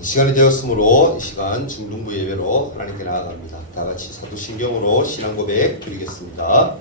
시간이 되었으므로 이 시간 중등부 예배로 하나님께 나아갑니다. 다 같이 사도신경으로 신앙 고백 드리겠습니다.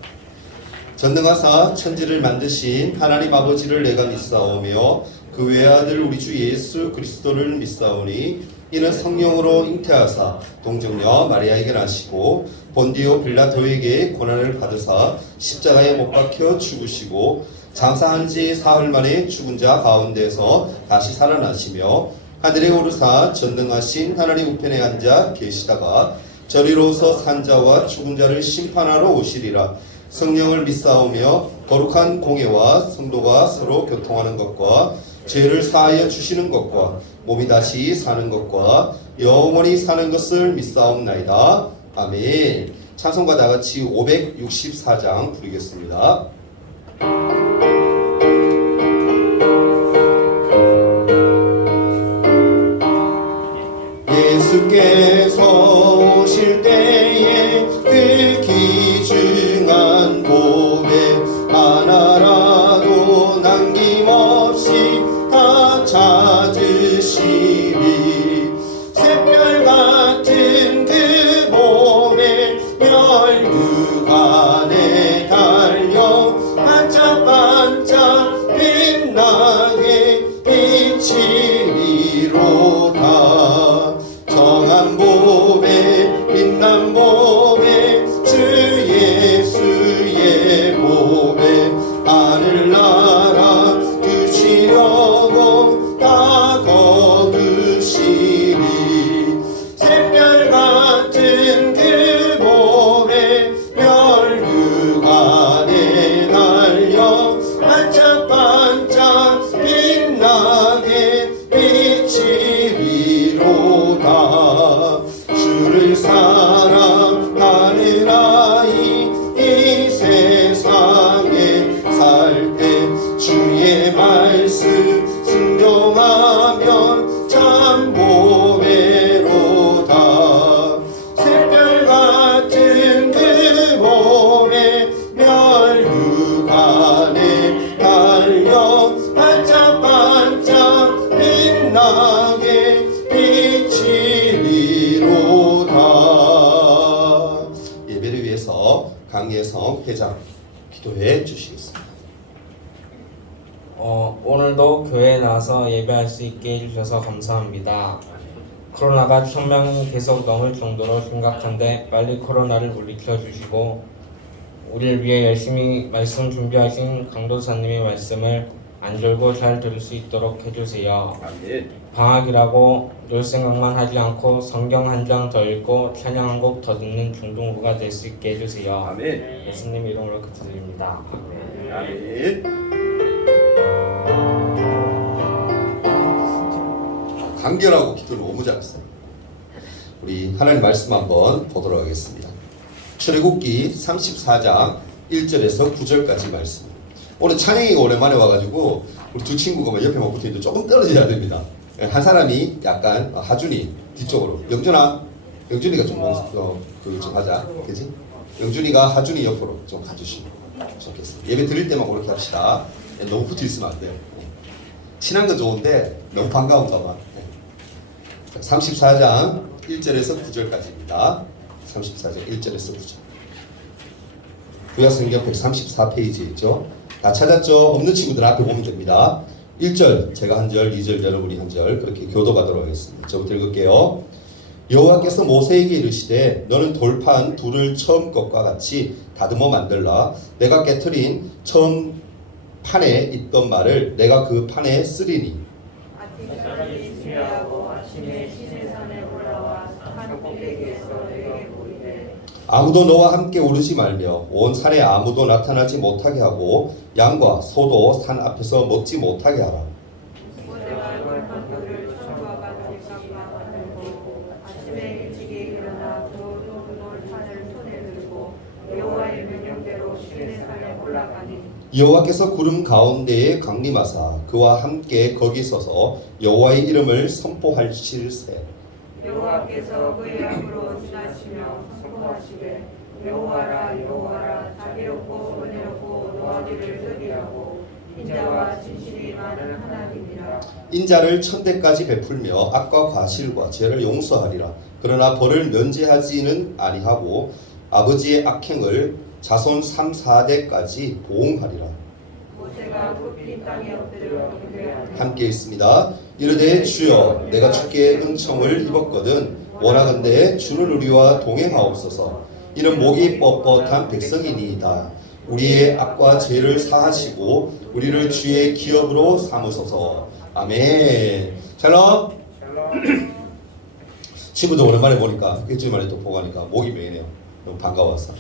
전능하사 천지를 만드신 하나님 아버지를 내가 믿사오며 그 외아들 우리 주 예수 그리스도를 믿사오니 이는 성령으로 잉태하사 동정녀 마리아에게 나시고 본디오 빌라도에게 고난을 받으사 십자가에 못 박혀 죽으시고 장사한 지 사흘 만에 죽은 자 가운데서 다시 살아나시며 하늘에 오르사 전능하신 하나님 우편에 앉아 계시다가 저리로서 산자와 죽은 자를 심판하러 오시리라. 성령을 믿사오며 거룩한 공예와 성도가 서로 교통하는 것과 죄를 사하여 주시는 것과 몸이 다시 사는 것과 영원히 사는 것을 믿사옵나이다. 아멘. 찬송가 다같이 564장 부르겠습니다. 예수께서 오실 때에 그 귀중한 보배 하나라도 남김없이 다 찾으시리. 샛별 같은 그 몸에 멸류 안에 달려 반짝반짝 빛나게 비치리로다. 정한 보배 빛난 보배 주 예수의 보배 하늘나라 두시려고 다 거두시리. 샛별 같은 그 몸에 멸류 안에 달려 반짝반짝 빛나게 비치리로다. 주를 사랑하는 아이 이 세상에 살 때 주의 말씀 순종하면 참 보배로다. 샛별 같은 그 몸에 멸류 안에 달려 반짝반짝 빛나게 비치리로다. 예배를 위해서 강예성 회장 기도해 주시겠습니다. 오늘도 교회에 나와서 예배할 수 있게 해주셔서 감사합니다. 코로나가 1000명이 계속 넘을 정도로 심각한데 빨리 코로나를 물리쳐 주시고 우리를 위해 열심히 말씀 준비하신 강도사님의 말씀을 안 졸고 잘 들을 수 있도록 해주세요. 아멘. 방학이라고 놀 생각만 하지 않고 성경 한 장 더 읽고 찬양 한 곡 더 듣는 중등부가 될 수 있게 해주세요. 아멘. 예수님 이름으로 기도드립니다. 아멘. 간결하고 기도를 너무 잘했어요. 우리 하나님 말씀 한번 보도록 하겠습니다. 출애굽기 34장 1절에서 9절까지 말씀. 오늘 찬양이가 오랜만에 와가지고 우리 두 친구가 옆에 막 붙어있는데 조금 떨어져야 됩니다. 한 사람이 약간 하준이 뒤쪽으로. 영준이가 좀 하자. 그지? 영준이가 하준이 옆으로 좀 가주시면 좋겠습니다. 예배 드릴 때만 그렇게 합시다. 너무 붙어 있으면 안 돼요. 친한 건 좋은데 너무 반가운가 봐. 34장 1절에서 9절까지입니다. 34장 1절에서 9절. 구약성경 134페이지에 있죠. 다 찾았죠? 없는 친구들 앞에 보면 됩니다. 1절 제가 한 절, 2절 여러분이 한 절 그렇게 교도가도록 하겠습니다. 저부터 읽을게요. 여호와께서 모세에게 이르시되 너는 돌판 둘을 처음 것과 같이 다듬어 만들라. 내가 깨트린 처음 판에 있던 말을 내가 그 판에 쓰리니. 아침까지 지하고 아침에 시내산에 올라와 산 꼭대기에서 내게 보이되 아무도 너와 함께 오르지 말며 온 산에 아무도 나타나지 못하게 하고 양과 소도 산 앞에서 먹지 못하게 하라. 모세가 돌판들을 천과 같이 깎아 만들고 아침에 일찍이 일어나 그 돌판을 손에 들고 여호와의 명령대로 시내산에 올라가니 여호와께서 구름 가운데에 강림하사 그와 함께 거기 서서 여호와의 이름을 선포하실세. 여호와께서 그의 앞으로 지나시며 선포하시되 여호와라 여호와라 자비롭고 은혜롭고 노하기를 더디하고 인자와 진실이 많은 하나님이라. 인자를 천대까지 베풀며 악과 과실과 죄를 용서하리라. 그러나 벌을 면제하지는 아니하고 아버지의 악행을 자손 3, 4대까지 보응하리라. 모세가 굽힌 땅에 엎드려 경배하되 함께 있습니다. 이르되 주여 내가 주께 은총을 입었거든 원하건대 주는 우리와 동행하옵소서. 이는 목이 뻣뻣한 백성이니이다. 우리의 악과 죄를 사하시고 우리를 주의 기업으로 삼으소서. 아멘. 샬롬. 친구들 오랜만에 보니까 일주일 만에 또 보고 하니까 목이 메이네요. 너무 반가워서.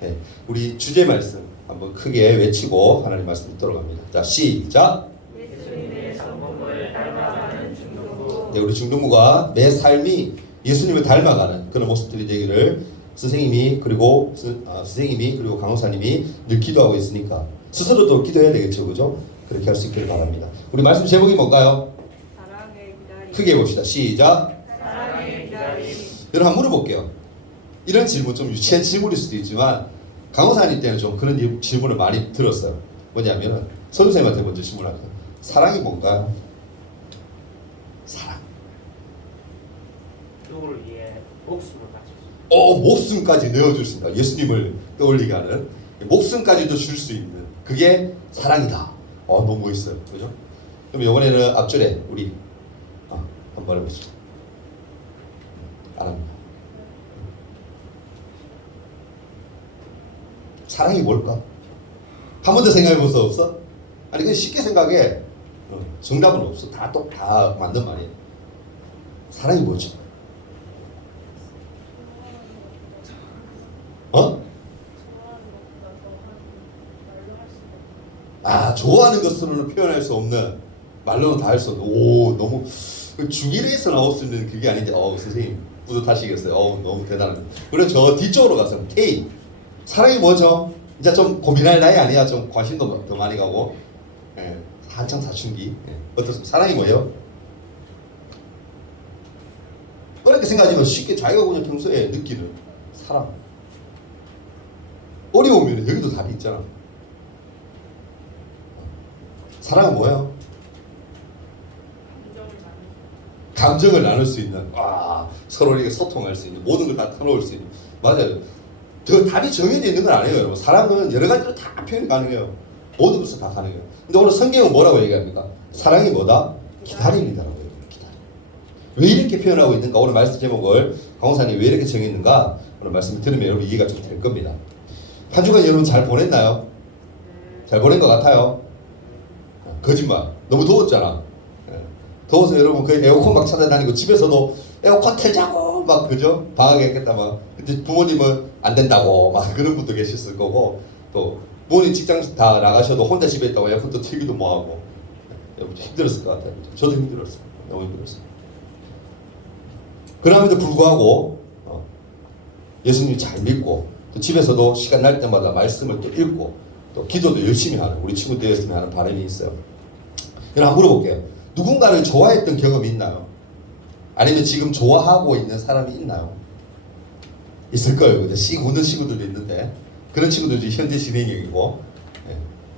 네, 우리 주제 말씀 한번 크게 외치고 하나님 말씀 듣도록 합니다. 자, 시작. 예수님의 성품을 닮아가는 중동부. 네, 우리 중동부가 내 삶이 예수님을 닮아가는 그런 모습들이 되기를 선생님이 그리고 선생님이 그리고 강호사님이 늘 기도하고 있으니까 스스로도 기도해야 되겠죠, 그죠? 그렇게 할 수 있기를 바랍니다. 우리 말씀 제목이 뭔가요? 사랑의 기다림. 크게 봅시다. 시작. 사랑의 기다림. 여러분 한번 물어볼게요. 이런 질문 좀 유치한 질문일 수도 있지만 강호사님 때는 좀 그런 질문을 많이 들었어요. 뭐냐면은 선생님한테 먼저 질문할게요. 사랑이 뭔가요? 사랑. 누구를 위해 목숨을 바쳤습니다. 목숨까지 내어줄 수 있다. 예수님을 떠올리게 하는 목숨까지도 줄 수 있는 그게 사랑이다. 너무 멋있어요. 그죠? 그럼 이번에는 앞줄에 우리 한번 해보시죠. 안 합니다. 사랑이 뭘까? 한 번도 생각해 볼 수 없어? 아니 그냥 쉽게 생각해. 정답은 없어. 다 맞는 말이에요. 사랑이 뭐지? 좋아하는 것으로는 표현할 수 없는, 말로는 다 할 수 없는. 너무 중일에서 나올 수 있는 그게 아닌데 선생님 뿌듯하시겠어요. 너무 대단합니다. 그리고 저 뒤쪽으로 가서 K. 사랑이 뭐죠? 이제 좀 고민할 나이 아니야. 좀 관심도 더 많이 가고. 한창 사춘기. 어떻습니까? 사랑이 뭐예요? 어렵게 생각하지만 쉽게 자기가 그냥 평소에 느끼는 사랑. 어려우면 여기도 답이 있잖아. 사랑은 뭐예요? 감정을 나눌 수 있는, 서로 이렇게 소통할 수 있는, 모든 걸 다 털어올 수 있는. 맞아요. 저 답이 정해져 있는 건 아니에요, 여러분. 사랑은 여러 가지로 다 표현이 가능해요. 모든 것을 다 가능해요. 근데 오늘 성경은 뭐라고 얘기합니까? 사랑이 뭐다? 기다림이다라고 얘기해요. 기다림. 왜 이렇게 표현하고 있는가? 오늘 말씀 제목을 강호사님 왜 이렇게 정했는가? 오늘 말씀을 들으면 여러분 이해가 좀 될 겁니다. 한 주간 여러분 잘 보냈나요? 잘 보낸 것 같아요. 거짓말. 너무 더웠잖아. 더워서 여러분 그 에어컨 막 찾아다니고 집에서도 에어컨 틀자고 막 그죠? 방학에 했겠다 막. 근데 부모님은 안 된다고 막 그런 분도 계셨을 거고, 또 부모님 직장 다 나가셔도 혼자 집에 있다고 에어컨도 틀기도 뭐하고. 여러분 힘들었을 것 같아요. 저도 힘들었어요. 너무 힘들었어요. 그럼에도 불구하고 예수님 잘 믿고, 또 집에서도 시간 날 때마다 말씀을 또 읽고, 또 기도도 열심히 하는 우리 친구들이었으면 하는 바람이 있어요. 그럼 한번 물어볼게요. 누군가를 좋아했던 경험이 있나요? 아니면 지금 좋아하고 있는 사람이 있나요? 있을 거예요. 웃는 친구들도 있는데, 그런 친구들도 현재 진행형이고,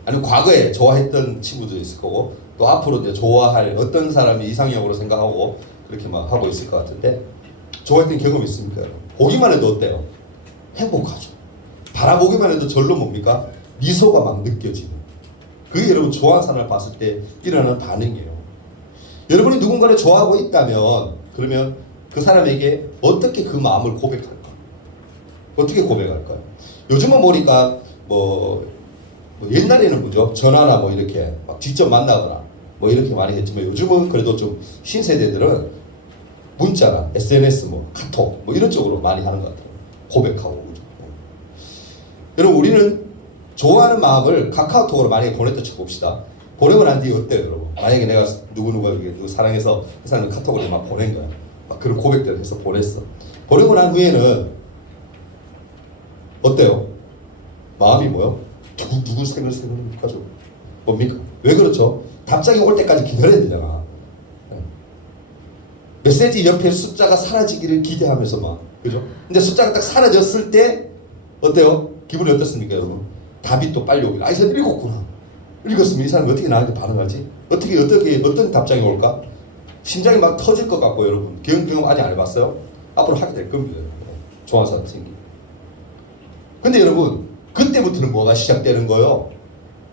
아니면 과거에 좋아했던 친구도 있을 거고, 또 앞으로 이제 좋아할 어떤 사람이 이상형으로 생각하고 그렇게 막 하고 있을 것 같은데, 좋아했던 경험이 있습니까? 보기만 해도 어때요? 행복하죠. 바라보기만 해도 절로 뭡니까? 미소가 막 느껴지는. 그게 여러분 좋아하는 사람을 봤을 때 일어나는 반응이에요. 여러분이 누군가를 좋아하고 있다면, 그러면 그 사람에게 어떻게 그 마음을 고백할까? 어떻게 고백할까요? 요즘은 보니까 뭐 옛날에는 뭐죠? 전화나 뭐 이렇게 막 직접 만나거나 뭐 이렇게 많이 했지만, 요즘은 그래도 좀 신세대들은 문자나 SNS, 뭐 카톡 뭐 이런 쪽으로 많이 하는 것 같아요. 고백하고. 그죠? 여러분 우리는 좋아하는 마음을 카카오톡으로 만약에 보냈다 쳐봅시다. 보내고 난 뒤에 어때요, 여러분? 만약에 내가 누구누구 사랑해서 그 사람을 카톡으로 막 보낸 거야. 막 그런 고백들을 해서 보냈어. 보내고 난 후에는 어때요? 마음이 뭐요? 누구 생각하죠? 뭡니까? 왜 그렇죠? 답장이 올 때까지 기다려야 되잖아. 메시지 옆에 숫자가 사라지기를 기대하면서 막, 그죠? 근데 숫자가 딱 사라졌을 때 어때요? 기분이 어떻습니까, 여러분? 답이 또 빨리 오길. 이 사람 읽었구나. 읽었으면 이 사람이 어떻게 나한테 반응하지? 어떤 답장이 올까? 심장이 막 터질 것 같고 여러분 경험 아직 안 해봤어요? 앞으로 하게 될 겁니다. 좋아하는 사람 생기고. 근데 여러분 그때부터는 뭐가 시작되는 거예요?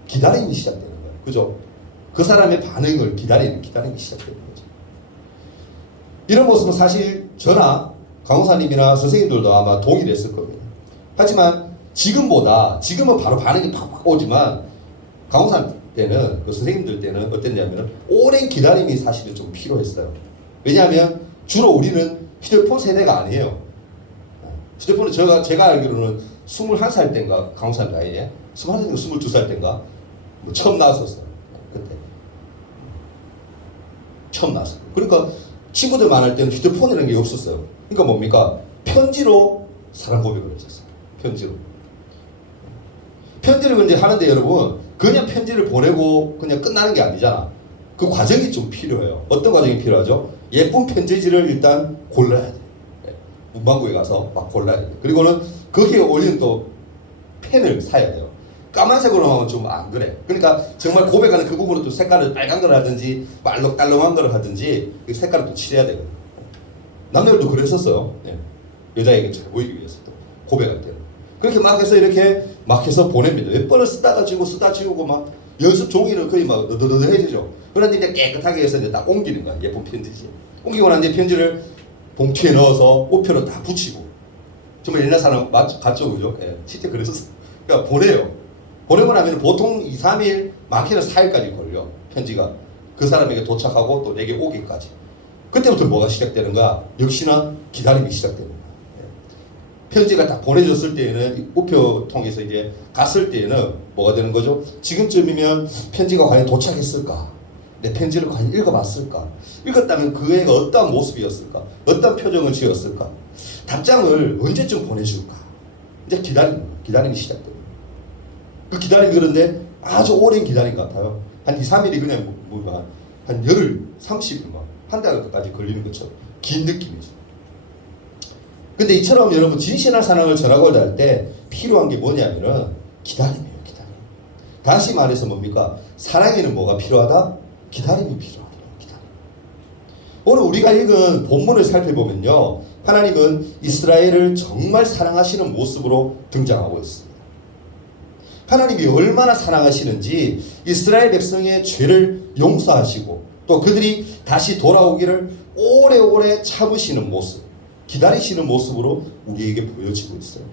기다림이 시작되는 거예요. 그죠? 그 사람의 반응을 기다림이 시작되는 거죠. 이런 모습은 사실 저나 강호사님이나 선생님들도 아마 동일했을 겁니다. 하지만 지금은 바로 반응이 팍팍 오지만 강호사 때는 그 선생님들 때는 어땠냐면 오랜 기다림이 사실은 좀 필요했어요. 왜냐하면 주로 우리는 휴대폰 세대가 아니에요. 휴대폰은 제가 알기로는 21살 때인가 강호사님 나이에 21살, 22살 때인가 뭐 처음 나왔었어요. 그때 처음 나왔어요. 그러니까 친구들 만날 때는 휴대폰이라는 게 없었어요. 그러니까 뭡니까? 편지로 사랑 고백을 했었어요. 편지를 이제 하는데 여러분 그냥 편지를 보내고 그냥 끝나는 게 아니잖아. 그 과정이 좀 필요해요. 어떤 과정이 필요하죠? 예쁜 편지지를 일단 골라야 돼. 문방구에 가서 막 골라야 돼. 그리고는 거기에 올리는 또 펜을 사야 돼요. 까만색으로 하면 좀 안 그래. 그러니까 정말 고백하는 그 부분은 또 색깔을 빨간 걸 하든지 말록달록한 걸 하든지 그 색깔을 또 칠해야 되거든요. 남녀들도 그랬었어요. 네. 여자에게 잘 보이기 위해서 또 고백할 때는. 그렇게 막 해서 이렇게 막 해서 보냅니다. 몇 번을 쓰다 지우고 막 연습 종이는 거의 막 너덜너덜해지죠. 그런데 이제 깨끗하게 해서 이제 딱 옮기는 거야. 예쁜 편지지. 옮기고 난 뒤에 편지를 봉투에 넣어서 우표로 다 붙이고. 정말 옛날 사람 같죠, 그죠? 예, 진짜 그랬었어요. 그러니까 보내요. 보내고 나면 보통 2, 3일, 많게는 4일까지 걸려. 편지가 그 사람에게 도착하고 또 내게 오기까지. 그때부터 뭐가 시작되는 거야? 역시나 기다림이 시작되는 거야. 편지가 딱 보내졌을 때에는 우표통에서 이제 갔을 때에는 뭐가 되는 거죠? 지금쯤이면 편지가 과연 도착했을까? 내 편지를 과연 읽어봤을까? 읽었다면 그 애가 어떤 모습이었을까? 어떤 표정을 지었을까? 답장을 언제쯤 보내줄까? 이제 기다림이 시작됩니다. 그 기다림이 그런데 아주 오랜 기다림 같아요. 한 2, 3일이 그냥 한 열흘, 30일 한 달까지 걸리는 것처럼 긴 느낌이죠. 근데 이처럼 여러분 진실한 사랑을 전하고자 할 때 필요한 게 뭐냐면은 기다림이에요. 기다림. 다시 말해서 뭡니까? 사랑에는 뭐가 필요하다? 기다림이 필요하다. 기다림. 오늘 우리가 읽은 본문을 살펴보면요, 하나님은 이스라엘을 정말 사랑하시는 모습으로 등장하고 있습니다. 하나님이 얼마나 사랑하시는지 이스라엘 백성의 죄를 용서하시고 또 그들이 다시 돌아오기를 오래오래 참으시는 모습, 기다리시는 모습으로 우리에게 보여지고 있어요.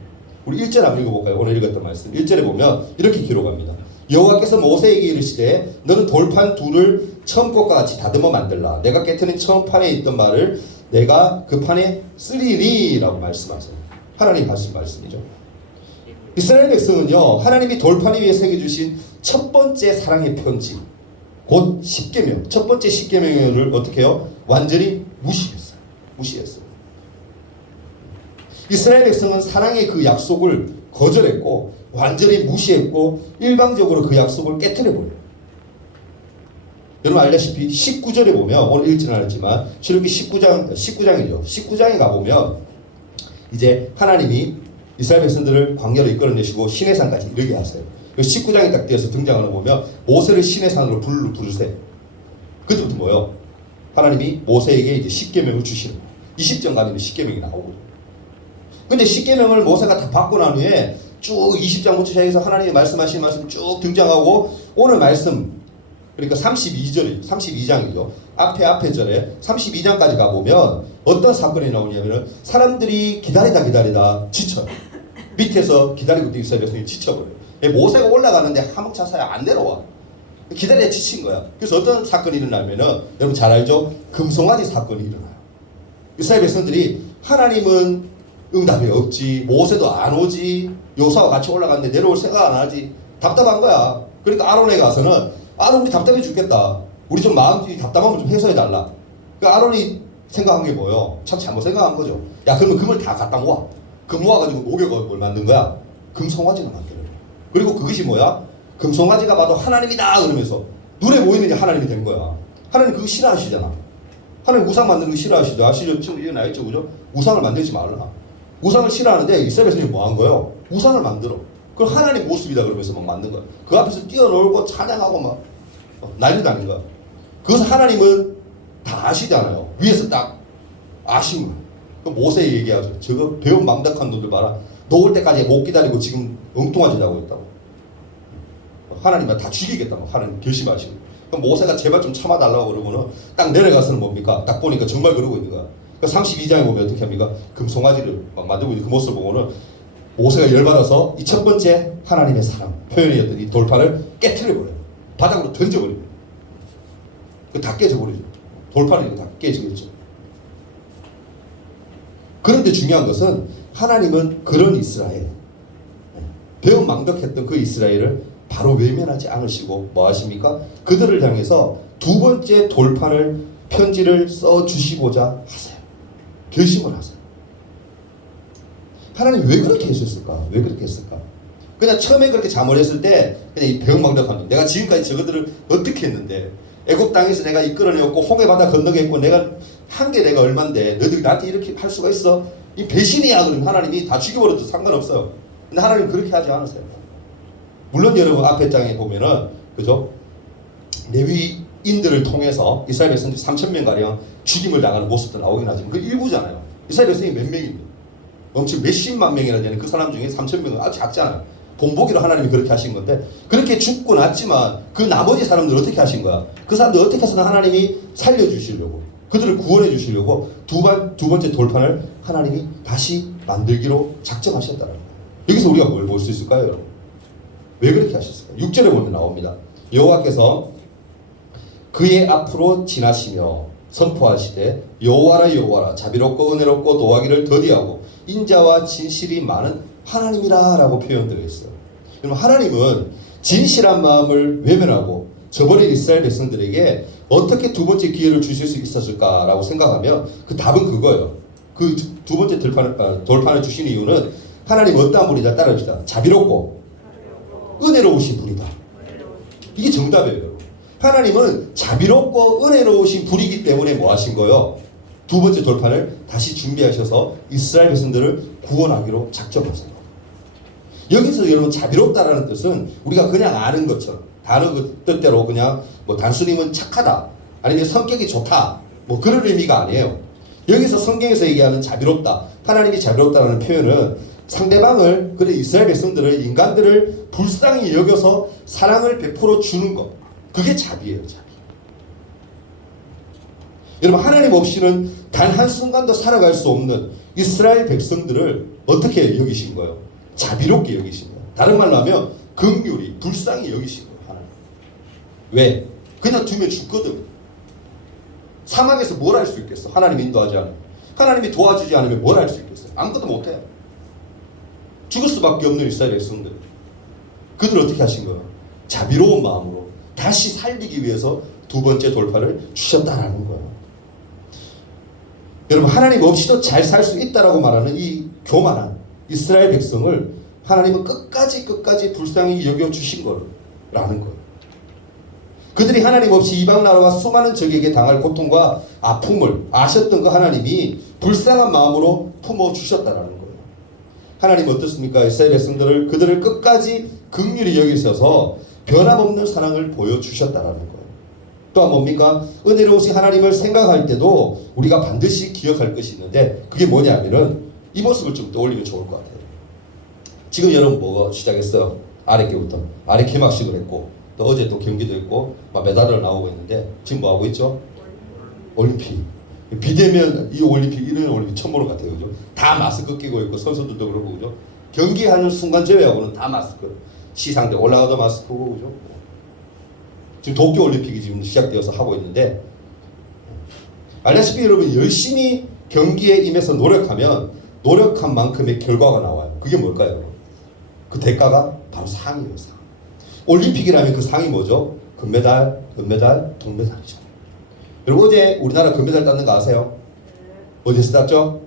우리 1절 한번 읽어볼까요? 오늘 읽었던 말씀 1절에 보면 이렇게 기록합니다. 여호와께서 모세에게 이르시되 너는 돌판 둘을 처음 것과 같이 다듬어 만들라. 내가 깨트린 처음 판에 있던 말을 내가 그 판에 쓰리니 라고 말씀하세요. 하나님 하신 말씀이죠. 이스라엘 백성은요, 하나님이 돌판 위에 새겨주신 첫 번째 사랑의 편지, 곧 십계명, 첫 번째 십계명을 어떻게 해요? 완전히 무시했어요. 이스라엘 백성은 사랑의 그 약속을 거절했고 완전히 무시했고 일방적으로 그 약속을 깨트려버려요. 여러분 알다시피 19절에 보면 오늘 읽지는 않았지만 출애굽기 19장이죠. 19장에 가보면 이제 하나님이 이스라엘 백성들을 광야로 이끌어내시고 시내산까지 이르게 하세요. 19장이 딱 되어서 등장하는 거 보면 모세를 시내산으로 부르세요. 그때부터 뭐예요? 하나님이 모세에게 이제 십계명을 주시는 거예요. 20장 가면 십계명이 나오거든요. 근데 십계명을 모세가 다 받고 난 후에 쭉 20장부터 시작해서 하나님이 말씀하신 말씀 쭉 등장하고 오늘 말씀 그러니까 32장이죠. 앞에 절에 32장까지 가보면 어떤 사건이 나오냐면 사람들이 기다리다 지쳐요. 밑에서 기다리고 있던 이스라엘 백성이 지쳐버려요. 모세가 올라가는데 하목차사야 안 내려와. 기다리다 지친 거야. 그래서 어떤 사건이 일어나면은 여러분 잘 알죠? 금송아지 사건이 일어나요. 이스라엘 백성들이 하나님은 응답이 없지, 모세도 안 오지, 요사와 같이 올라갔는데 내려올 생각 안 하지, 답답한 거야. 그러니까 아론에 가서는 아론 우리 답답해 죽겠다. 우리 좀 마음이 답답하면 좀 해소해달라. 그러니까 아론이 생각한 게 뭐예요? 참 잘못 생각한 거죠. 야 그러면 금을 다 갖다 모아. 금 모아가지고 목욕을 뭘 만든 거야? 금송아지를 만들어요. 그리고 그것이 뭐야? 금송아지가 봐도 하나님이다 그러면서 눈에 보이는 게 하나님이 된 거야. 하나님 그거 싫어하시잖아. 하나님 우상 만드는 거 싫어하시죠. 아시죠? 지금 이게 나있죠, 그죠? 우상을 만들지 말라. 우상을 싫어하는데 이스라엘 백성이 뭐 한 거예요? 우상을 만들어. 그걸 하나님 모습이다 그러면서 막 만든 거야. 그 앞에서 뛰어놀고 찬양하고 막 난리 나는 거야. 그것을 하나님은 다 아시잖아요. 위에서 딱 아신 거야. 그 모세 얘기하죠. 저거 배운 망덕한 놈들 봐라. 놓을 때까지 못 기다리고 지금 엉뚱한 짓 하고 있다고. 하나님은 다 죽이겠다. 막 하나님 결심하시고. 그럼 모세가 제발 좀 참아달라고 그러고는 딱 내려가서는 뭡니까? 딱 보니까 정말 그러고 있는 거야. 32장에 보면 어떻게 합니까? 금송아지를 막 만들고 있는 그 모습을 보고는 모세가 열받아서 이 첫 번째 하나님의 사랑 표현이었던 이 돌판을 깨트려버려요. 바닥으로 던져버려요. 그 다 깨져버리죠. 돌판이 다 깨지겠죠. 그런데 중요한 것은 하나님은 그런 이스라엘, 배은망덕했던 그 이스라엘을 바로 외면하지 않으시고 뭐 하십니까? 그들을 향해서 두 번째 돌판을 편지를 써주시고자 하세요. 결심을 하세요. 하나님 왜 그렇게 하셨을까? 왜 그렇게 했을까? 그냥 처음에 그렇게 자몰했을 때 그냥 이 배은망덕한 내가 지금까지 저것들을 어떻게 했는데 애굽 땅에서 내가 이끌어내었고 홍해 바다 건너게 했고 내가 한 게 내가 얼만데 너희들이 나한테 이렇게 할 수가 있어? 이 배신이야. 그러면 하나님이 다 죽여버려도 상관없어요. 근데 하나님 그렇게 하지 않으세요. 물론 여러분 앞에 장에 보면은 그죠? 레위인들을 통해서 이스라엘 백성들이 3,000명 가량 죽임을 당하는 모습도 나오긴 하지만 그 일부잖아요. 이스라엘 백성이 몇 명입니까? 엄청 몇십만 명이나 되는 그 사람 중에 3,000명은 아주 작잖아요. 본보기로 하나님이 그렇게 하신 건데 그렇게 죽고 났지만 그 나머지 사람들 어떻게 하신 거야? 그 사람들 어떻게 해서는 하나님이 살려주시려고 그들을 구원해 주시려고 두 번째 돌판을 하나님이 다시 만들기로 작정하셨다는 거예요. 여기서 우리가 뭘 볼 수 있을까요, 여러분? 왜 그렇게 하셨을까요? 6절에 보면 나옵니다. 여호와께서 그의 앞으로 지나시며 선포하시되 여호와라 여호와라 자비롭고 은혜롭고 도하기를 더디하고 인자와 진실이 많은 하나님이라 라고 표현되어 있어요. 여러분 하나님은 진실한 마음을 외면하고 저버린 이스라엘 백성들에게 어떻게 두 번째 기회를 주실 수 있었을까라고 생각하면 그 답은 그거예요. 그 두 번째 돌판을 주신 이유는 하나님 어떠한 분이다 따라합시다. 자비롭고 은혜로우신 분이다. 이게 정답이에요. 하나님은 자비롭고 은혜로우신 분이기 때문에 뭐 하신 거예요? 두 번째 돌판을 다시 준비하셔서 이스라엘 백성들을 구원하기로 작정하세요. 여기서 여러분 자비롭다라는 뜻은 우리가 그냥 아는 것처럼 단어 그 뜻대로 그냥 뭐 단순히면 착하다 아니면 성격이 좋다 뭐 그런 의미가 아니에요. 여기서 성경에서 얘기하는 자비롭다, 하나님이 자비롭다라는 표현은 상대방을 그래 이스라엘 백성들을 인간들을 불쌍히 여겨서 사랑을 베풀어 주는 것 그게 자비예요. 자비. 여러분 하나님 없이는 단 한순간도 살아갈 수 없는 이스라엘 백성들을 어떻게 여기신 거예요? 자비롭게 여기신 거예요. 다른 말로 하면 긍휼히 불쌍히 여기신 거예요. 하나님. 왜? 그냥 두면 죽거든. 사막에서 뭘 할 수 있겠어? 하나님 인도하지 않으면. 하나님이 도와주지 않으면 뭘 할 수 있겠어요? 아무것도 못해요. 죽을 수밖에 없는 이스라엘 백성들. 그들 어떻게 하신 거예요? 자비로운 마음으로 다시 살리기 위해서 두 번째 돌파를 주셨다라는 거예요. 여러분 하나님 없이도 잘 살 수 있다라고 말하는 이 교만한 이스라엘 백성을 하나님은 끝까지 불쌍히 여겨주신 거라는 거예요. 그들이 하나님 없이 이방 나라와 수많은 적에게 당할 고통과 아픔을 아셨던 그 하나님이 불쌍한 마음으로 품어주셨다라는 거예요. 하나님 어떻습니까? 이스라엘 백성들을 그들을 끝까지 긍휼히 여기셔서 변함없는 사랑을 보여주셨다라는 거예요. 또한 뭡니까? 은혜로우신 하나님을 생각할 때도 우리가 반드시 기억할 것이 있는데 그게 뭐냐면은 이 모습을 좀 떠올리면 좋을 것 같아요. 지금 여러분 뭐가 시작했어요? 아랫개부터 아랫 개막식을 했고 또 어제 또 경기도 했고 막 메달을 나오고 있는데 지금 뭐 하고 있죠? 올림픽. 비대면 이 올림픽 이런 올림픽 처음 보는 것 같아요. 그죠? 다 마스크 끼고 있고 선수들도 그러고 그죠? 경기하는 순간 제외하고는 다 마스크. 시상대 올라가도 마스크고 그죠? 지금 도쿄 올림픽이 지금 시작되어서 하고 있는데 알다시피 여러분 열심히 경기에 임해서 노력하면 노력한 만큼의 결과가 나와요. 그게 뭘까요? 그 대가가 바로 상이에요. 상. 올림픽이라면 그 상이 뭐죠? 금메달, 은메달, 동메달이죠. 여러분 어제 우리나라 금메달 땄는 거 아세요? 어디서 땄죠?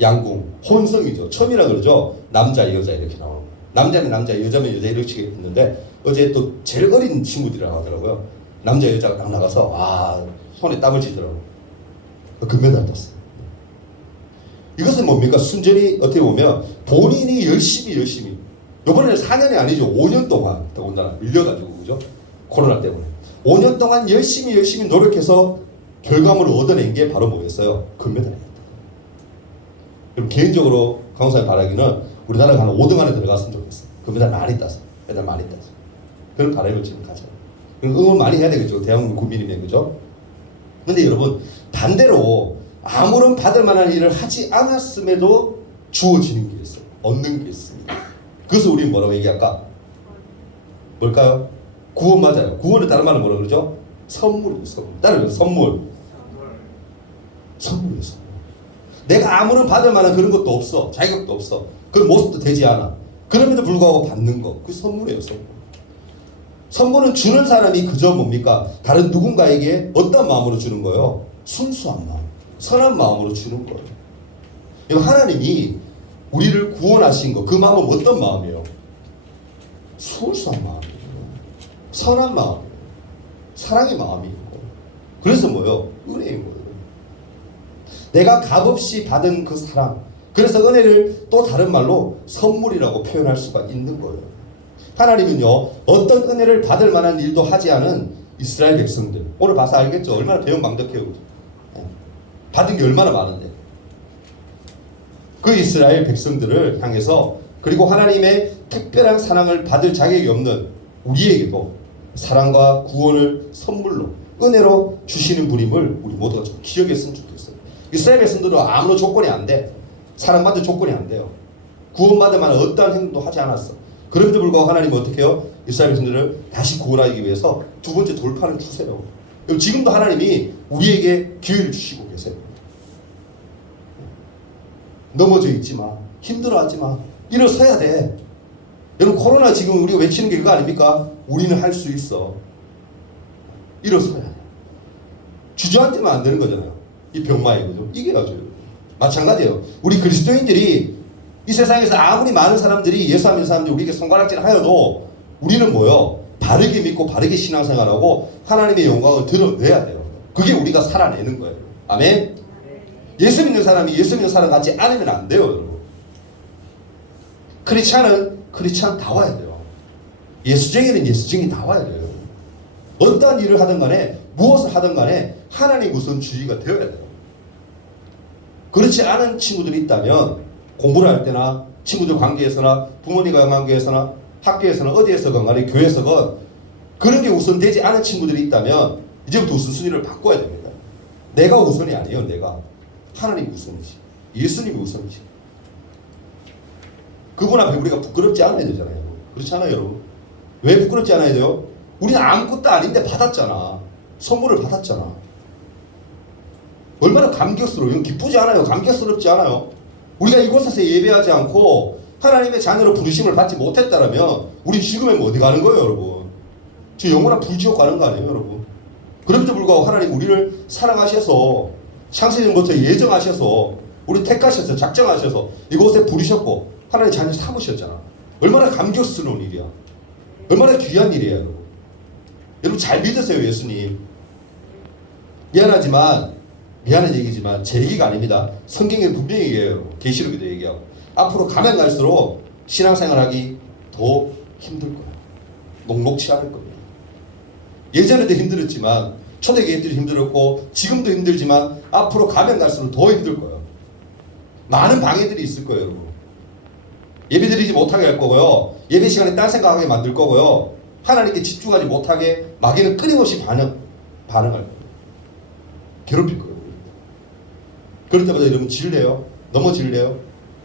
양궁. 혼성이죠. 처음이라 그러죠. 남자, 여자 이렇게 나오는 거예요. 남자면 남자, 여자면 여자 이렇게 있는데 어제 또 제일 어린 친구들이라고 하더라고요. 남자, 여자가 딱 나가서 와 손에 땀을 쥐더라고요. 금메달 땄어요. 이것은 뭡니까? 순전히 어떻게 보면 본인이 열심히 이번에는 4년이 아니죠. 5년 동안 더군다나 밀려가지고 그죠? 코로나 때문에 5년 동안 열심히 노력해서 결과물을 얻어낸 게 바로 뭐였어요? 금메달이었다. 그럼 개인적으로 강호사의 바라기는 우리나라가 한 5등 안에 들어갔으면 좋겠어. 금메달 많이 따서, 메달 많이 따서. 그런 바람을 지금 가져. 응원 많이 해야 되겠죠. 대한민국 국민이면 그죠? 근데 여러분 반대로 아무런 받을 만한 일을 하지 않았음에도 주어지는 게 있어요. 얻는 게 있습니다. 그래서 우리는 뭐라고 얘기할까? 뭘까요? 구원 맞아요. 구원을 다른 말로 뭐라고 그러죠? 선물이에요. 선물. 따르면 선물. 선물이에요. 선물. 내가 아무런 받을 만한 그런 것도 없어. 자격도 없어. 그런 모습도 되지 않아. 그럼에도 불구하고 받는 거. 그게 선물이에요. 선물. 선물은 주는 사람이 그저 뭡니까? 다른 누군가에게 어떤 마음으로 주는 거예요? 순수한 마음. 선한 마음으로 주는 거예요. 하나님이 우리를 구원하신 거, 그 마음은 어떤 마음이에요? 순수한 마음이에요. 선한 마음, 사랑의 마음이에요. 그래서 뭐예요? 은혜인 거예요. 내가 값없이 받은 그 사랑, 그래서 은혜를 또 다른 말로 선물이라고 표현할 수가 있는 거예요. 하나님은요, 어떤 은혜를 받을 만한 일도 하지 않은 이스라엘 백성들, 오늘 봐서 알겠죠? 얼마나 배은망덕해요. 받은 게 얼마나 많은데. 그 이스라엘 백성들을 향해서, 그리고 하나님의 특별한 사랑을 받을 자격이 없는 우리에게도 사랑과 구원을 선물로, 은혜로 주시는 분임을 우리 모두가 좀 기억했으면 좋겠어요. 이스라엘 백성들은 아무런 조건이 안 돼. 사랑받을 조건이 안 돼요. 구원받을 만한 어떠한 행동도 하지 않았어. 그럼에도 불구하고 하나님은 어떻게 해요? 이스라엘 백성들을 다시 구원하기 위해서 두 번째 돌파를 주세요. 지금도 하나님이 우리에게 기회를 주시고 계세요. 넘어져 있지 마. 힘들어하지 마. 일어서야 돼. 여러분 코로나 지금 우리가 외치는 게 그거 아닙니까? 우리는 할 수 있어. 일어서야 돼. 주저앉으면 안 되는 거잖아요. 이 병마에 그죠? 이겨야죠. 마찬가지예요. 우리 그리스도인들이 이 세상에서 아무리 많은 사람들이 예수 믿는 사람들이 우리에게 손가락질 하여도 우리는 뭐요? 바르게 믿고 바르게 신앙생활하고 하나님의 영광을 드러내야 돼요. 그게 우리가 살아내는 거예요. 아멘? 예수 믿는 사람이 예수 믿는 사람 같지 않으면 안 돼요. 여러분. 크리스찬은 크리스찬다워야 돼요. 예수쟁이는 예수쟁이다워야 돼요. 어떠한 일을 하든 간에 무엇을 하든 간에 하나님 우선주의가 되어야 돼요. 그렇지 않은 친구들이 있다면 공부를 할 때나 친구들 관계에서나 부모님과 관계에서나 학교에서나 어디에서건 간에 교회에서건 그런 게 우선되지 않은 친구들이 있다면 이제부터 우선순위를 바꿔야 됩니다. 내가 우선이 아니에요. 내가. 하나님 우선이지. 예수님이 우선이지. 그분 앞에 우리가 부끄럽지 않아야 되잖아요. 그렇지 않아요, 여러분? 왜 부끄럽지 않아야 돼요? 우리는 아무것도 아닌데 받았잖아. 선물을 받았잖아. 얼마나 감격스러워요. 기쁘지 않아요? 감격스럽지 않아요? 우리가 이곳에서 예배하지 않고 하나님의 자녀로 부르심을 받지 못했다면 우리 죽으면 어디 가는 거예요, 여러분? 저 영원한 불지옥 가는 거 아니에요, 여러분? 그럼에도 불구하고 하나님 우리를 사랑하셔서 창세전부터 예정하셔서 우리 택하셔서 작정하셔서 이곳에 부르셨고 하나님 자녀 삼으셨잖아. 얼마나 감격스러운 일이야. 얼마나 귀한 일이에요, 여러분. 여러분 잘 믿으세요, 예수님. 미안한 얘기지만 제 얘기가 아닙니다. 성경에 분명히 얘기해요. 계시록에도 얘기하고. 앞으로 가면 갈수록 신앙생활하기 더 힘들 거예요. 녹록치 않을 겁니다. 예전에도 힘들었지만 초대교회 때도 힘들었고 지금도 힘들지만 앞으로 가면 갈수록 더 힘들 거예요. 많은 방해들이 있을 거예요, 여러분. 예배 드리지 못하게 할 거고요. 예배 시간에 딴 생각하게 만들 거고요. 하나님께 집중하지 못하게 마귀는 끊임없이 반응할 거예요. 괴롭힐 거예요. 그럴 때마다 여러분 질래요? 넘어질래요?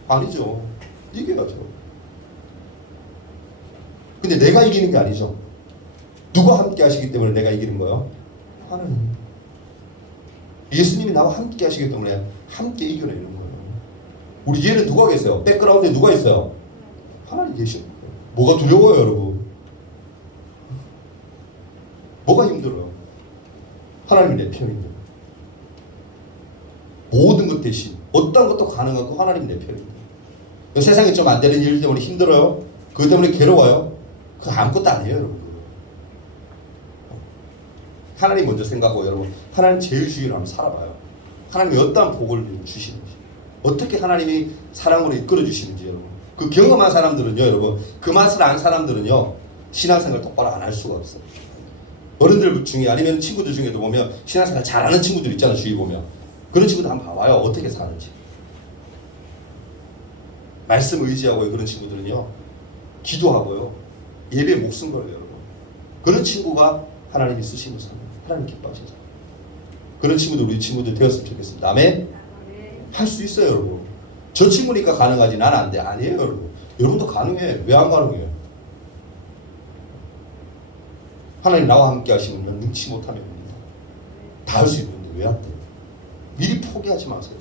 아니죠. 이겨야죠. 근데 내가 이기는 게 아니죠. 누가 함께 하시기 때문에 내가 이기는 거예요? 하나님. 예수님이 나와 함께 하시기 때문에 함께 이겨내는 거예요. 우리 뒤에는 누가 계세요? 백그라운드에 누가 있어요? 하나님 계시는 거예요. 뭐가 두려워요, 여러분? 뭐가 힘들어요? 하나님이 내 편입니다. 모든 것 대신 어떤 것도 가능하고 하나님 내 편입니다. 세상에 좀 안 되는 일 때문에 힘들어요? 그것 때문에 괴로워요? 그거 아무것도 아니에요, 여러분. 하나님 먼저 생각하고 여러분 하나님 제일 주의로 한번 살아봐요. 하나님이 어떠한 복을 주시는지 어떻게 하나님이 사랑으로 이끌어 주시는지 여러분 그 경험한 사람들은요, 여러분, 그 맛을 안 사람들은요, 신앙생활 똑바로 안 할 수가 없어요. 어른들 중에 아니면 친구들 중에도 보면 신앙생활 잘하는 친구들 있잖아요, 주위 보면. 그런 친구들 한번 봐봐요, 어떻게 사는지. 말씀 의지하고요, 그런 친구들은요, 기도하고요, 예배에 목숨 걸어요, 여러분. 그런 친구가 하나님이 쓰시는 사람, 하나님 기뻐하시는 사람. 그런 친구들, 우리 친구들 되었으면 좋겠습니다. 아멘? 할 수 있어요, 여러분. 저 친구니까 가능하지, 난 안 돼. 아니에요, 여러분. 여러분도 가능해. 왜 안 가능해요? 하나님 나와 함께 하시면 능치 못하면 됩니다. 다 할 수 있는데 왜 안 돼요? 미리 포기하지 마세요.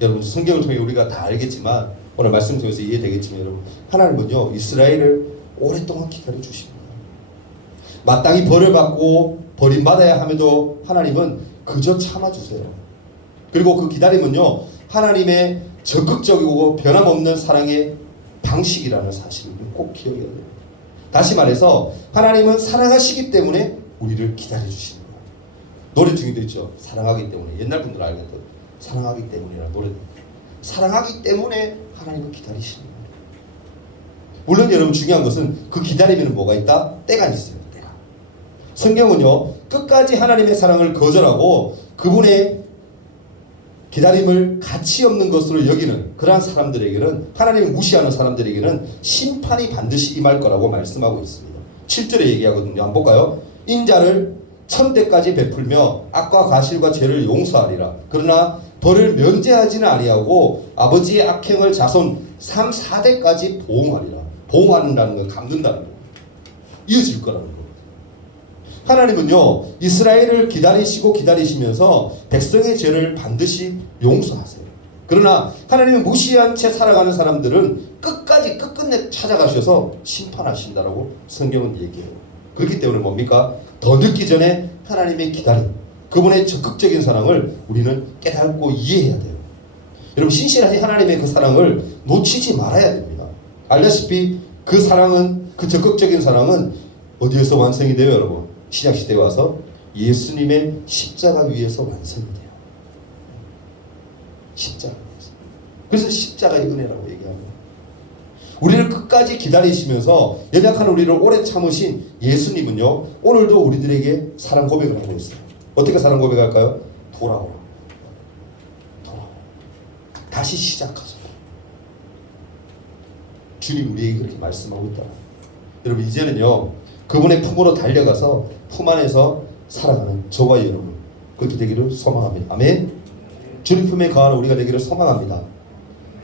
여러분, 성경을 통해 우리가 다 알겠지만, 오늘 말씀 통해서 이해되겠지만, 여러분, 하나님은요, 이스라엘을 오랫동안 기다려 주십니다. 마땅히 벌을 받고 버림받아야 함에도 하나님은 그저 참아주세요. 그리고 그 기다림은요, 하나님의 적극적이고 변함없는 사랑의 방식이라는 사실을 꼭 기억해야 돼요. 다시 말해서 하나님은 사랑하시기 때문에 우리를 기다려주시는 거예요. 노래 중에도 있죠. 사랑하기 때문에. 옛날 분들 알겠죠. 사랑하기 때문이라는 노래. 사랑하기 때문에 하나님은 기다리시는 거예요. 물론 여러분, 중요한 것은 그 기다림에는 뭐가 있다? 때가 있어요. 때가. 성경은요, 끝까지 하나님의 사랑을 거절하고 그분의 기다림을 가치 없는 것으로 여기는 그러한 사람들에게는, 하나님을 무시하는 사람들에게는 심판이 반드시 임할 거라고 말씀하고 있습니다. 7절에 얘기하거든요. 한번 볼까요? 인자를 1000대까지 베풀며 악과 과실과 죄를 용서하리라. 그러나 벌을 면제하지는 아니하고 아버지의 악행을 자손 3, 4대까지 보응하리라. 보응하는다는 건 갚는다는 거. 이어질 거라는 거. 하나님은요, 이스라엘을 기다리시면서 백성의 죄를 반드시 용서하세요. 그러나 하나님을 무시한 채 살아가는 사람들은 끝끝내 찾아가셔서 심판하신다라고 성경은 얘기해요. 그렇기 때문에 뭡니까? 더 늦기 전에 하나님의 기다림, 그분의 적극적인 사랑을 우리는 깨닫고 이해해야 돼요. 여러분, 신실하신 하나님의 그 사랑을 놓치지 말아야 됩니다. 알다시피 그 사랑은, 그 적극적인 사랑은 어디에서 완성이 돼요, 여러분? 신약시대에 와서 예수님의 십자가 위에서 완성이 돼요. 십자가 위에서. 그래서 십자가의 은혜라고 얘기합니다. 우리를 끝까지 기다리시면서 연약한 우리를 오래 참으신 예수님은요, 오늘도 우리들에게 사랑 고백을 하고 있어요. 어떻게 사랑 고백할까요? 돌아오라. 돌아오라. 다시 시작하자. 주님 우리에게 그렇게 말씀하고 있다. 여러분, 이제는요, 그분의 품으로 달려가서 품 안에서 살아가는 저와 여러분, 그렇게 되기를 소망합니다. 아멘. 주님 품에 거하는 우리가 되기를 소망합니다.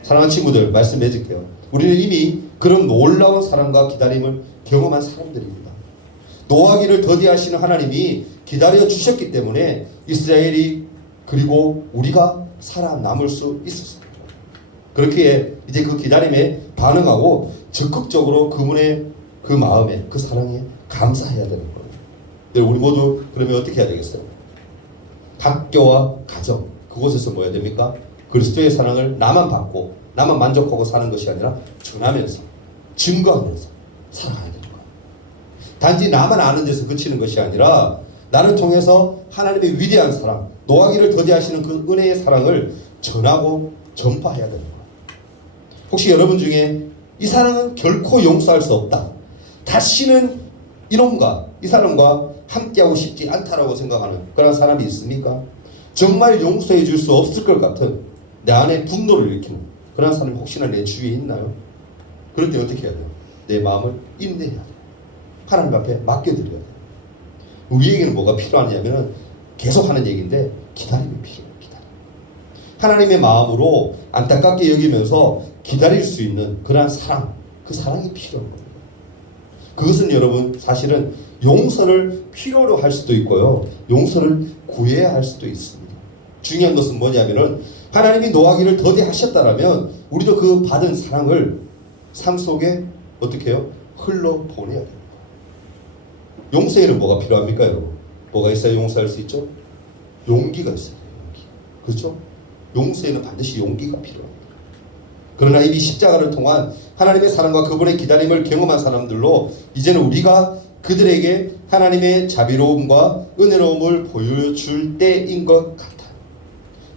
사랑하는 친구들, 말씀 맺을게요. 우리는 이미 그런 놀라운 사랑과 기다림을 경험한 사람들입니다. 노하기를 더디하시는 하나님이 기다려 주셨기 때문에 이스라엘이, 그리고 우리가 살아남을 수 있었습니다. 그렇기에 이제 그 기다림에 반응하고 적극적으로 그분의 그 마음에, 그 사랑에 감사해야 되는 거예요. 우리 모두 그러면 어떻게 해야 되겠어요? 학교와 가정, 그곳에서 뭐 해야 됩니까? 그리스도의 사랑을 나만 받고 나만 만족하고 사는 것이 아니라 전하면서, 증거하면서 살아가야 되는 거예요. 단지 나만 아는 데서 그치는 것이 아니라 나를 통해서 하나님의 위대한 사랑, 노하기를 더디하시는 그 은혜의 사랑을 전하고 전파해야 되는 거예요. 혹시 여러분 중에 이 사랑은 결코 용서할 수 없다, 다시는 이놈과 이 사람과 함께하고 싶지 않다라고 생각하는 그런 사람이 있습니까? 정말 용서해 줄 수 없을 것 같은 내 안에 분노를 일으키는 그런 사람이 혹시나 내 주위에 있나요? 그럴 때 어떻게 해야 돼요? 내 마음을 인내해야 돼요. 하나님 앞에 맡겨드려야 돼요. 우리에게는 뭐가 필요하냐면 계속 하는 얘기인데 기다림이 필요해요. 기다림. 하나님의 마음으로 안타깝게 여기면서 기다릴 수 있는 그러한 사랑, 그 사랑이 필요한 겁니다. 그것은 여러분 사실은 용서를 필요로 할 수도 있고요, 용서를 구해야 할 수도 있습니다. 중요한 것은 뭐냐면은 하나님이 노하기를 더디하셨다라면 우리도 그 받은 사랑을 삶 속에 어떻게 해요? 흘러보내야 됩니다. 용서에는 뭐가 필요합니까, 여러분? 뭐가 있어야 용서할 수 있죠? 용기가 있어야 돼요. 용기. 그렇죠? 용서에는 반드시 용기가 필요합니다. 그러나 이미 십자가를 통한 하나님의 사랑과 그분의 기다림을 경험한 사람들로 이제는 우리가 그들에게 하나님의 자비로움과 은혜로움을 보여줄 때인 것 같아요.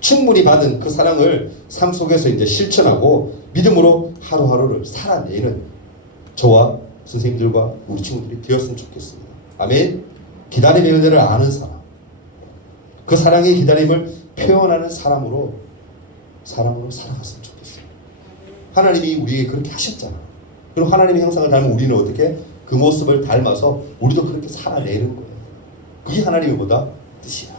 충분히 받은 그 사랑을 삶 속에서 이제 실천하고 믿음으로 하루하루를 살아내는 저와 선생님들과 우리 친구들이 되었으면 좋겠습니다. 아멘. 기다림의 은혜를 아는 사람, 그 사랑의 기다림을 표현하는 사람으로 살아갔으면 좋겠어요. 하나님이 우리에게 그렇게 하셨잖아. 그럼 하나님의 형상을 닮은 우리는 어떻게 그 모습을 닮아서 우리도 그렇게 살아내는 거예요. 그게 하나님의 뭐다? 뜻이야.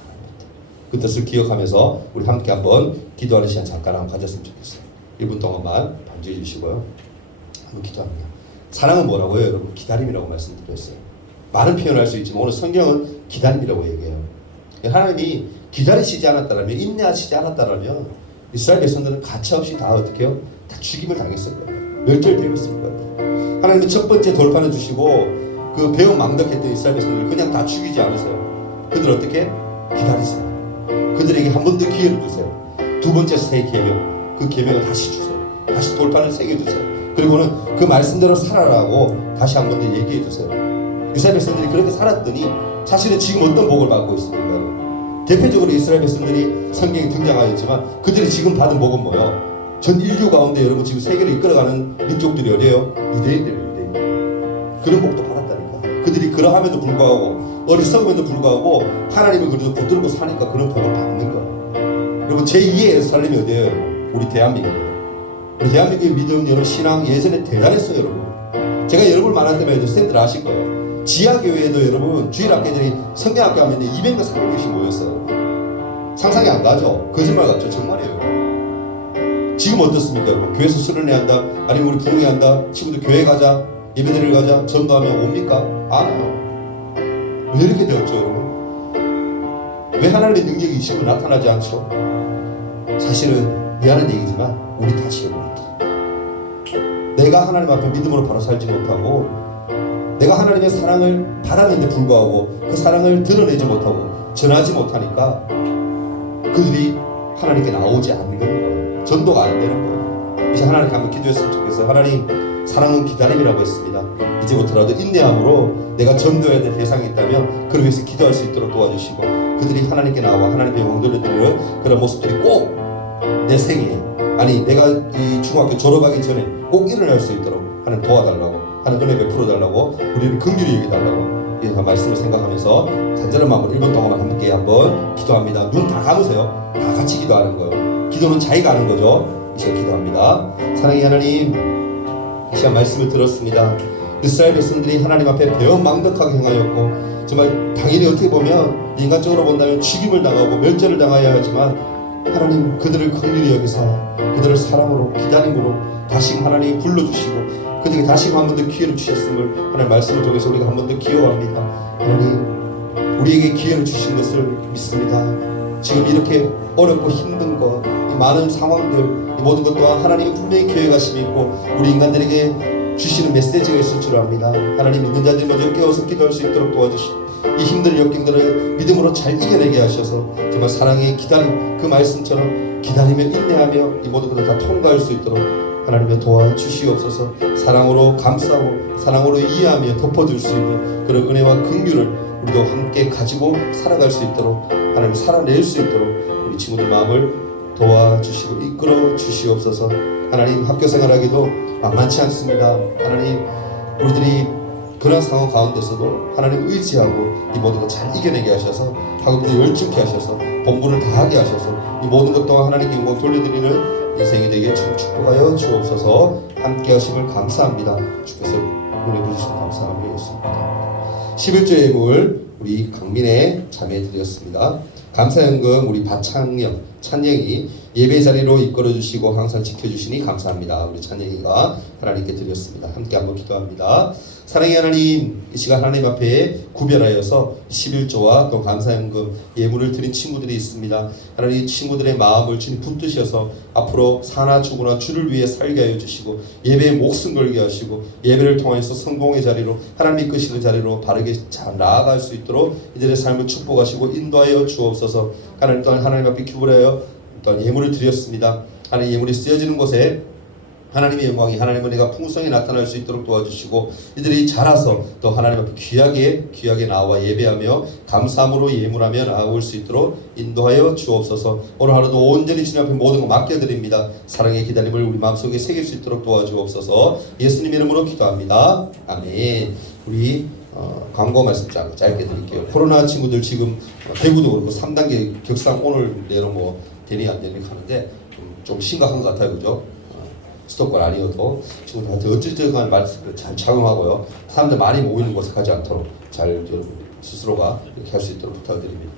그 뜻을 기억하면서 우리 함께 한번 기도하는 시간 잠깐 한번 가졌으면 좋겠어요. 1분 동안만 반주해 주시고요. 한번 기도합니다. 사랑은 뭐라고요? 여러분 기다림이라고 말씀드렸어요. 말은 표현할 수 있지만 오늘 성경은 기다림이라고 얘기해요. 하나님이 기다리시지 않았다면, 인내하시지 않았다면 이스라엘 백성들은 가차없이 다 어떻게 해요? 다 죽임을 당했을 거예요. 멸절되었을 거예요. 하나님은 첫 번째 돌판을 주시고 그 배은 망덕했던 이스라엘 백성들을 그냥 다 죽이지 않으세요. 그들 어떻게? 기다리세요. 그들에게 한 번 더 기회를 주세요. 두 번째 새 계명, 그 계명을 다시 주세요. 다시 돌판을 새겨주세요. 그리고는 그 말씀대로 살아라고 다시 한 번 더 얘기해 주세요. 이스라엘 백성들이 그렇게 살았더니 사실은 지금 어떤 복을 받고 있습니까? 대표적으로 이스라엘 백성들이 성경에 등장하였지만 그들이 지금 받은 복은 뭐예요? 전 인류 가운데 여러분 지금 세계를 이끌어가는 민족들이 어디예요? 유대인들이에요. 유대인. 그런 복도 받았다니까. 그들이 그러함에도 불구하고 어리석음에도 불구하고 하나님을 그래도 붙들고 사니까 그런 복을 받는 거예요. 여러분 제2의 예루살렘이 어디예요? 우리 대한민국이에요. 우리 대한민국의 믿음, 여러분 신앙 예전에 대단했어요. 여러분 제가 여러분을 만날 때만 해도 쌤들 아실 거예요. 지하교회에도 여러분 주일학교들이 성경학교 하면 200명 300명씩 모였어요. 상상이 안 가죠? 거짓말 같죠? 정말이에요. 지금 어떻습니까 여러분? 교회에서 수련회 한다, 아니면 우리 부흥회 한다, 친구들 교회 가자, 예배드리러 가자, 전도하면 옵니까? 안 와요. 왜 이렇게 되었죠 여러분? 왜 하나님의 능력이 이 식으로 나타나지 않죠? 사실은 미안한 얘기지만 우리 탓이에요. 우리 탓. 내가 하나님 앞에 믿음으로 바로 살지 못하고 내가 하나님의 사랑을 받았는데 불구하고 그 사랑을 드러내지 못하고 전하지 못하니까 그들이 하나님께 나오지 않는 거예요. 전도가 안 되는 거예요. 이제 하나님께 한번 기도했으면 좋겠어요. 하나님 사랑은 기다림이라고 했습니다. 이제부터라도 인내함으로 내가 전도해야 될 대상이 있다면 그를 위해서 기도할 수 있도록 도와주시고 그들이 하나님께 나와 하나님의 영광 돌려드리는 그런 모습들이 꼭 내 생에 아니 내가 이 중학교 졸업하기 전에 꼭 일어날 수 있도록 하나님 도와달라고 하나님 은혜 베풀어 달라고 우리를 긍휼히 여기달라고 이런 말씀을 생각하면서 간절한 마음으로 1분 동안 함께 한번 기도합니다. 눈 다 감으세요. 다 같이 기도하는 거예요. 기도는 자기가 하는 거죠. 이 시간 기도합니다. 사랑의 하나님 이 시간 말씀을 들었습니다. 이스라엘 백성들이 하나님 앞에 배은망덕하게 행하였고 정말 당연히 어떻게 보면 인간적으로 본다면 죽임을 당하고 멸절을 당하여야 하지만 하나님 그들을 긍휼히 여기사 그들을 사랑으로 기다림으로 다시 하나님 불러주시고 그들에게 다시 한 번 더 기회를 주셨음을 하나님 말씀을 통해서 우리가 한 번 더 기여합니다. 하나님 우리에게 기회를 주신 것을 믿습니다. 지금 이렇게 어렵고 힘든 것 이 많은 상황들 이 모든 것 또한 하나님이 분명히 계획하심이 있고 우리 인간들에게 주시는 메시지가 있을 줄 압니다. 하나님 믿는 자들이 먼저 깨어서 기도할 수 있도록 도와주시고 이 힘든 역경들을 믿음으로 잘 이겨내게 하셔서 정말 사랑의 기다림 그 말씀처럼 기다리며 인내하며 이 모든 것을 다 통과할 수 있도록 하나님의 도와주시옵소서. 사랑으로 감싸고 사랑으로 이해하며 덮어줄 수 있는 그런 은혜와 긍휼을 우리도 함께 가지고 살아갈 수 있도록 하나님 살아낼 수 있도록 우리 친구들 마음을 도와주시고 이끌어 주시옵소서. 하나님 학교 생활하기도 만만치 않습니다. 하나님 우리들이 그런 상황 가운데서도 하나님 의지하고 이 모든 것 잘 이겨내게 하셔서 학업도 열심히 하셔서 본분을 다하게 하셔서 이 모든 것 또한 하나님께 영광 돌려드리는 인생이 되게 축복하여 주옵소서. 함께 하심을 감사합니다. 주께서 은혜 부으시면 감사합니다. 11조 예물 우리 강민의 자매 드렸습니다. 감사연금 우리 박창영 찬영이 예배 자리로 이끌어 주시고 항상 지켜주시니 감사합니다. 우리 찬영이가 하나님께 드렸습니다. 함께 한번 기도합니다. 사랑의 하나님 이 시간 하나님 앞에 구별하여서 11조와 또 감사연금 예물을 드린 친구들이 있습니다. 하나님 이 친구들의 마음을 주님 붙드셔서 앞으로 사나 죽으나 주를 위해 살게 하여 주시고 예배에 목숨 걸게 하시고 예배를 통해서 성공의 자리로 하나님 이끄시는 자리로 바르게 잘 나아갈 수 있도록 이들의 삶을 축복하시고 인도하여 주옵소서. 하나님 또한 하나님 앞에 기울여요 또한 예물을 드렸습니다. 하나님 예물이 쓰여지는 곳에 하나님의 영광이 하나님의 은혜가 풍성히 나타날 수 있도록 도와주시고 이들이 자라서 또 하나님 앞에 귀하게 나와 예배하며 감사함으로 예물하며 나아올 수 있도록 인도하여 주옵소서. 오늘 하루도 온전히 주님 앞에 모든 거 맡겨드립니다. 사랑의 기다림을 우리 마음속에 새길 수 있도록 도와주옵소서. 예수님 이름으로 기도합니다. 아멘. 우리 광고 말씀 짧게 드릴게요. 코로나 친구들 지금 대구도 그렇고 3단계 격상 오늘 내로 뭐 되니 안 되니 하는데 좀 심각한 것 같아요. 그죠? 수도권 아니어도 친구들한테 어찌됐든 간에 말씀을 잘 착용하고요. 사람들 많이 모이는 곳에 가지 않도록 잘 여러분 스스로가 이렇게 할 수 있도록 부탁드립니다.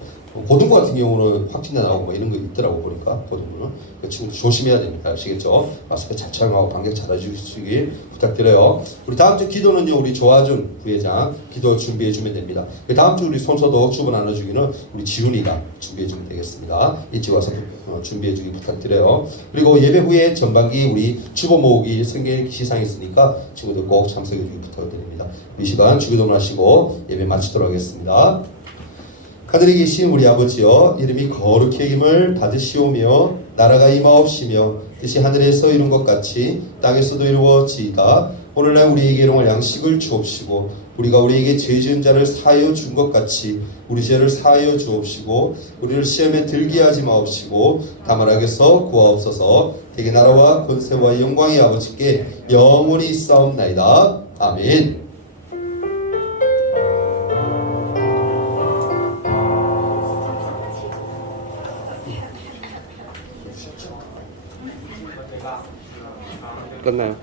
고등부 같은 경우는 확진자 나오고 뭐 이런 거 있더라고 보니까 고등부는 그 친구들 조심해야 되니까 아시겠죠? 마스크 잘 착용하고 방역 잘 해주시길 부탁드려요. 우리 다음 주 기도는요 우리 조하준 부회장 기도 준비해 주면 됩니다. 그 다음 주 우리 손소독 주보 나눠주기는 우리 지훈이가 준비해 주면 되겠습니다. 일찍 와서 준비해 주기 부탁드려요. 그리고 예배 후에 전반기 우리 주보 모으기 성경 시상이 있으니까 친구들 꼭 참석해 주기 부탁드립니다. 이 시간 주기도문 하시고 예배 마치도록 하겠습니다. 하늘에 계신 우리 아버지여 이름이 거룩히 여김을 받으시오며 나라가 임하옵시며 뜻이 하늘에서 이룬 것 같이 땅에서도 이루어지이다. 오늘날 우리에게 일용할 양식을 주옵시고 우리가 우리에게 죄 지은 자를 사하여 준 것 같이 우리 죄를 사하여 주옵시고 우리를 시험에 들게 하지 마옵시고 다만 악에서 구하옵소서. 대개 나라와 권세와 영광이 아버지께 영원히 있사옵나이다. 아멘. 끝나요?